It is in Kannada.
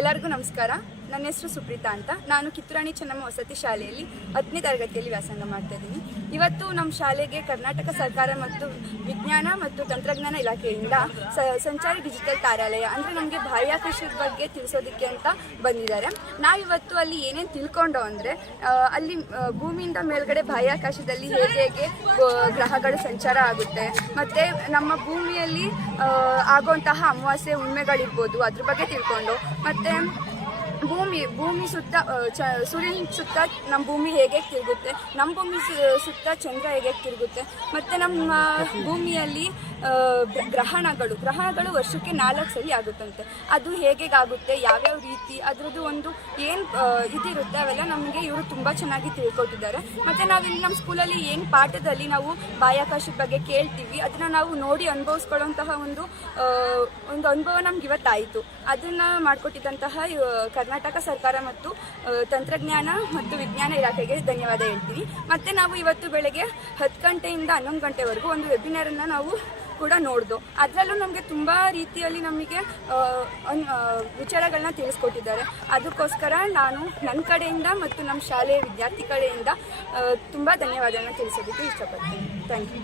ಎಲ್ಲರಿಗೂ ನಮಸ್ಕಾರ. ನನ್ನ ಹೆಸರು ಸುಪ್ರೀತಾ ಅಂತ. ನಾನು ಕಿತ್ತೂರಾಣಿ ಚೆನ್ನಮ್ಮ ವಸತಿ ಶಾಲೆಯಲ್ಲಿ 10ನೇ ತರಗತಿಯಲ್ಲಿ ವ್ಯಾಸಂಗ ಮಾಡ್ತಾ ಇದ್ದೀನಿ. ಇವತ್ತು ನಮ್ಮ ಶಾಲೆಗೆ ಕರ್ನಾಟಕ ಸರ್ಕಾರ ಮತ್ತು ವಿಜ್ಞಾನ ಮತ್ತು ತಂತ್ರಜ್ಞಾನ ಇಲಾಖೆಯಿಂದ ಸಂಚಾರಿ ಡಿಜಿಟಲ್ ತಾರಾಲಯ ಅಂದರೆ ನಮಗೆ ಬಾಹ್ಯಾಕಾಶದ ಬಗ್ಗೆ ತಿಳಿಸೋದಕ್ಕೆ ಅಂತ ಬಂದಿದ್ದಾರೆ. ನಾವಿವತ್ತು ಅಲ್ಲಿ ಏನೇನು ತಿಳ್ಕೊಂಡು ಅಂದರೆ ಅಲ್ಲಿ ಭೂಮಿಯಿಂದ ಮೇಲ್ಗಡೆ ಬಾಹ್ಯಾಕಾಶದಲ್ಲಿ ಹೇಗೆ ಗ್ರಹಗಳು ಸಂಚಾರ ಆಗುತ್ತೆ, ಮತ್ತು ನಮ್ಮ ಭೂಮಿಯಲ್ಲಿ ಆಗುವಂತಹ ಅಮಾವಾಸ್ಯೆ ಹುಣ್ಮೆಗಳಿರ್ಬೋದು ಅದ್ರ ಬಗ್ಗೆ ತಿಳ್ಕೊಂಡು, ಮತ್ತು ಭೂಮಿ ಸುತ್ತ ಸೂರ್ಯನ ಸುತ್ತ ನಮ್ಮ ಭೂಮಿ ಹೇಗೆ ತಿರುಗುತ್ತೆ, ನಮ್ಮ ಭೂಮಿ ಸುತ್ತ ಚಂದ್ರ ಹೇಗೆ ತಿರುಗುತ್ತೆ, ಮತ್ತು ನಮ್ಮ ಭೂಮಿಯಲ್ಲಿ ಗ್ರಹಣಗಳು ವರ್ಷಕ್ಕೆ 4 ಸಲ ಆಗುತ್ತಂತೆ. ಅದು ಹೇಗೆ ಆಗುತ್ತೆ, ಯಾವ್ಯಾವ ರೀತಿ ಅದರದ್ದು ಒಂದು ಏನು ಇದಿರುತ್ತೆ ಅವೆಲ್ಲ ನಮಗೆ ಇವರು ತುಂಬ ಚೆನ್ನಾಗಿ ತಿಳ್ಕೊಟ್ಟಿದ್ದಾರೆ. ಮತ್ತು ನಾವಿಲ್ಲಿ ನಮ್ಮ ಸ್ಕೂಲಲ್ಲಿ ಏನು ಪಾಠದಲ್ಲಿ ನಾವು ಬಾಹ್ಯಾಕಾಶದ ಬಗ್ಗೆ ಕೇಳ್ತೀವಿ ಅದನ್ನು ನಾವು ನೋಡಿ ಅನುಭವಿಸ್ಕೊಳ್ಳುವಂತಹ ಒಂದು ಅನುಭವ ನಮ್ಗೆ ಇವತ್ತಾಯಿತು. ಅದನ್ನು ಮಾಡಿಕೊಟ್ಟಿದ್ದಂತಹ ಕರ್ನಾಟಕ ಸರ್ಕಾರ ಮತ್ತು ತಂತ್ರಜ್ಞಾನ ಮತ್ತು ವಿಜ್ಞಾನ ಇಲಾಖೆಗೆ ಧನ್ಯವಾದ ಹೇಳ್ತೀನಿ. ಮತ್ತು ನಾವು ಇವತ್ತು ಬೆಳಗ್ಗೆ 10 ಗಂಟೆಯಿಂದ 11 ಗಂಟೆವರೆಗೂ ಒಂದು ವೆಬಿನಾರನ್ನು ನಾವು ಕೂಡ ನೋಡ್ದು. ಅದರಲ್ಲೂ ನಮಗೆ ತುಂಬ ರೀತಿಯಲ್ಲಿ ನಮಗೆ ವಿಚಾರಗಳನ್ನ ತಿಳಿಸ್ಕೊಟ್ಟಿದ್ದಾರೆ. ಅದಕ್ಕೋಸ್ಕರ ನಾನು ನನ್ನ ಕಡೆಯಿಂದ ಮತ್ತು ನಮ್ಮ ಶಾಲೆಯ ವಿದ್ಯಾರ್ಥಿ ಕಡೆಯಿಂದ ತುಂಬ ಧನ್ಯವಾದನ ತಿಳಿಸೋದಕ್ಕೆ ಇಷ್ಟಪಡ್ತೀನಿ. Thank you.